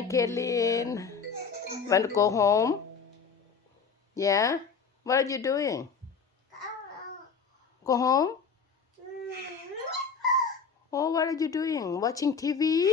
Hi, Kaylin. Want to go home? Yeah? What are you doing? Go home? Oh, what are you doing? Watching TV?